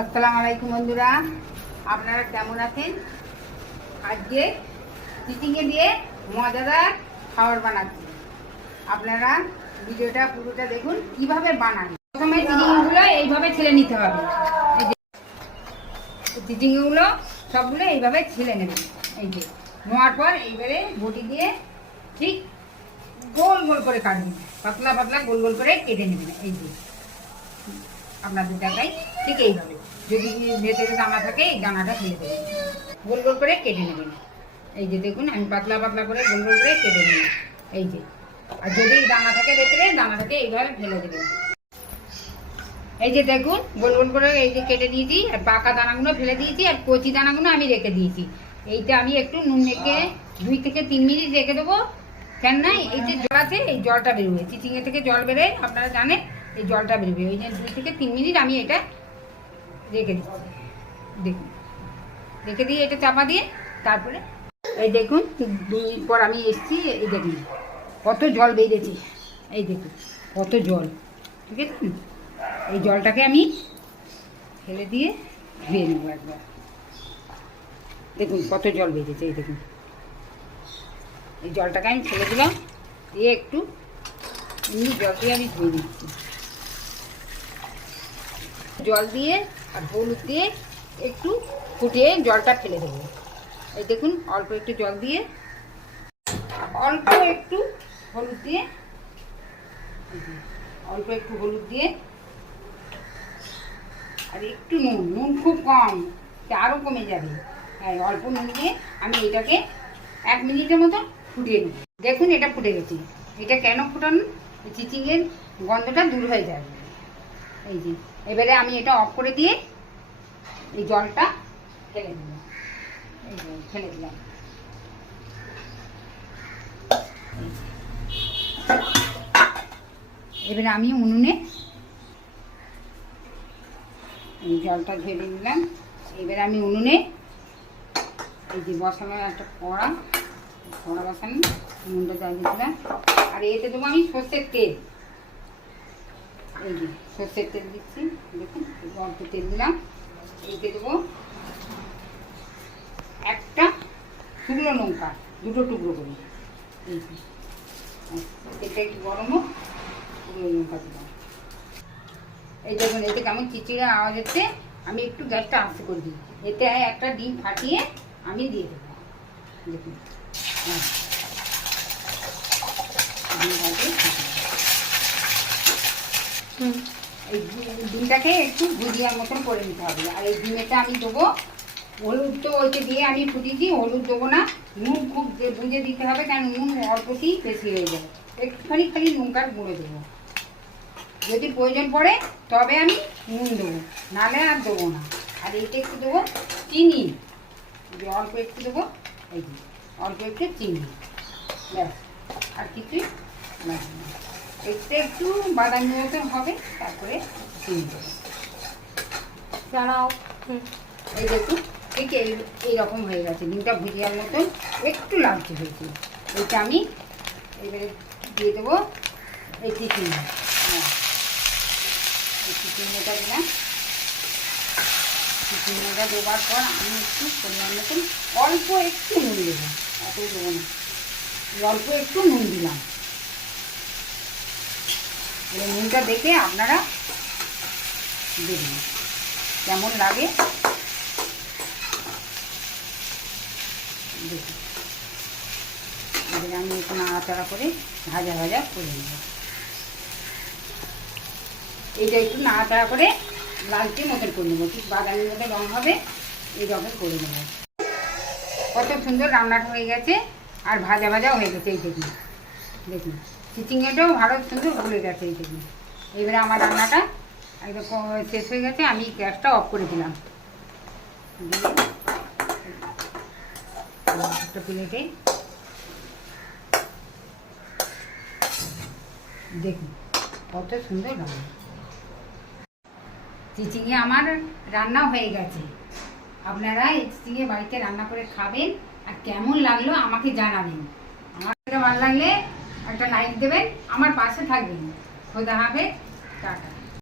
আসসালামু আলাইকুম বন্ধুরা, আপনারা কেমন আছেন? আজকে চিচিঙে দিয়ে মজাদার খাবার বানাচ্ছি। আপনারা ভিডিওটা পুরোটা দেখুন কিভাবে বানাই। প্রথমে চিচিঙগুলো এইভাবে ছেলে নিতে হবে। এই যে চিচিঙগুলো সবগুলো এইভাবে ছেলে নেবেন। এই যে নেওয়ার পর এইবারে বটি দিয়ে ঠিক গোল গোল করে কাটবেন, পাতলা পাতলা গোল গোল করে কেটে নেবেন। এই যে আপনাদের দেখাই ঠিক এইভাবে, যদি ভেতরে দানা থাকে এই দানাটা ফেলে দেবেন, গোল গোল করে কেটে নেবেন। এই যে দেখুন আমি পাতলা পাতলা করে গোল গোল করে কেটে নিলাম। এই যে আর যদি দানা থাকে ভেতরে, দানাটাকে এইভাবে ফেলে দেবেন। এই যে দেখুন গোল গোল করে এই যে কেটে দিয়েছি, আর পাকা দানাগুলো ফেলে দিয়েছি, আর কচি দানাগুলো আমি রেখে দিয়েছি। এইটা আমি একটু নুন মেখে 2 থেকে 3 মিনিট রেখে দেবো। কেন না এই যে জল আছে এই জলটা বেরোবে, চিচিঙে থেকে জল বেরোয়, আপনারা জানেন এই জলটা বেরোবে। ওই যে 2 থেকে 3 মিনিট আমি এটা রেখে দিচ্ছি। দেখুন রেখে দিয়ে এটা চাপা দিয়ে তারপরে এই দেখুন 2 মিনিট পর আমি এসেছি। এই দেখুন কত জল বেরিয়েছে, এই দেখুন কত জল, ঠিক আছে? এই জলটাকে আমি ফেলে দিয়ে ধুয়ে নেবো একবার। দেখুন কত জল বেরিয়েছে, এই দেখুন এই জলটাকে আমি ফেলে দিলাম, দিয়ে একটু এমনি জল দিয়ে আমি ধুয়ে দিচ্ছি। জল দিয়ে আর হলুদ দিয়ে একটু ফুটিয়ে জলটা ফেলে দেবো। এই দেখুন অল্প একটু জল দিয়ে অল্প একটু হলুদ দিয়ে, অল্প একটু হলুদ দিয়ে আর একটু নুন, নুন খুব কম, আরও কমে যাবে। হ্যাঁ অল্প নুন দিয়ে আমি এটাকে 1 মিনিটের মতো ফুটিয়ে নেব। দেখুন এটা ফুটে গেছে। এটা কেন ফুটানো? চিচিঙের গন্ধটা দূর হয়ে যাবে। এই যে এবারে আমি এটা অফ করে দিয়ে এই জলটা ফেলে দিলাম। এই যে ফেলে দিলাম। এবারে আমি উনুনে এই জলটা ঢেলে দিলাম। এবারে আমি উনুনে এই যে বসানো একটা কড়া বসানো, উনুনটা জ্বালিয়ে দিলাম। আর এতে দেবো আমি সর্ষের তেল। এই যে সর্ষের তেল দিচ্ছি, দেখুন অল্প তেল দিলাম। এইতে দেবো একটা শুকনো লঙ্কা, 2 টুকরো করে। এই যে তেলটা একটু গরম হোক, শুকনো লঙ্কা দিলাম। এই দেখুন এতে কেমন চিচিড়া আওয়াজ হচ্ছে। আমি একটু গ্যাসটা আস্তে করে দিই। এতে একটা ডিম ফাটিয়ে আমি দিয়ে দেবো। দেখুন হ্যাঁ এই ডিমটাকে একটু ভুজিয়ার মতন করে নিতে হবে। আর এই ডিমেটা আমি দেবো হলুদ, তো ওইটা দিয়ে আমি ফুটিয়েছি, হলুদ দেবো না। নুন খুব বুঝে দিতে হবে, কারণ নুন অল্পতেই বেশি হয়ে যাবে। একটুখানি খালি লঙ্কার গুঁড়ো দেবো, যদি প্রয়োজন পড়ে তবে আমি নুন দেবো, নাহলে আর দেবো না। আর এইটা একটু দেবো চিনি, অল্প একটু দেবো। এই যে অল্প একটু চিনি, ব্যাস আর কিছুই লাগবে না। একটু বাদামি মতন হবে, তারপরে চিনি দেবো। এই দেখুন ঠিক এইরকম হয়ে গেছে, ডিমটা ভুজিয়ার মতন একটু লালচে হয়েছে। এইটা আমি এবারে দিয়ে দেবো এই চিচিং। হ্যাঁ এই চিচিংটা দিলাম। চিচিংটা দেওয়ার পর আমি একটু পরিমাণ মতন অল্প একটু নুন দেবো, এত দেবো না, অল্প একটু নুন দিলাম। এই নুনটা দেখে আপনারা দেবেন কেমন লাগে। দেখুন এবারে আমি একটু নাড়াচাড়া করে ভাজা ভাজা করে নেব। এইটা একটু নাড়াচাড়া করে লালচে মতন করে নেবো, ঠিক বাদামির মতো রঙ হবে এই রকম করে নেবো। কত সুন্দর রান্নাটা হয়ে গেছে, আর ভাজা ভাজাও হয়ে গেছে। এই দেখুন দেখুন চিচিংটাও ভালো সুন্দর গলে গেছে। এই দেখুন এবারে আমার রান্নাটা একদম শেষ হয়ে গেছে। আমি গ্যাসটা অফ করে দিলাম। একটা প্লেটে দেখুন কত সুন্দর রান্না। চিচিঙে আমার রান্না হয়ে গেছে। আপনারা এই চিচিঙে বাড়িতে রান্না করে খাবেন, আর কেমন লাগলো আমাকে জানাবেন। আমার ভালো লাগলে একটা লাইক দেবেন, আমার পাশে থাকবেন। খোদা হাফেজ, টাটা।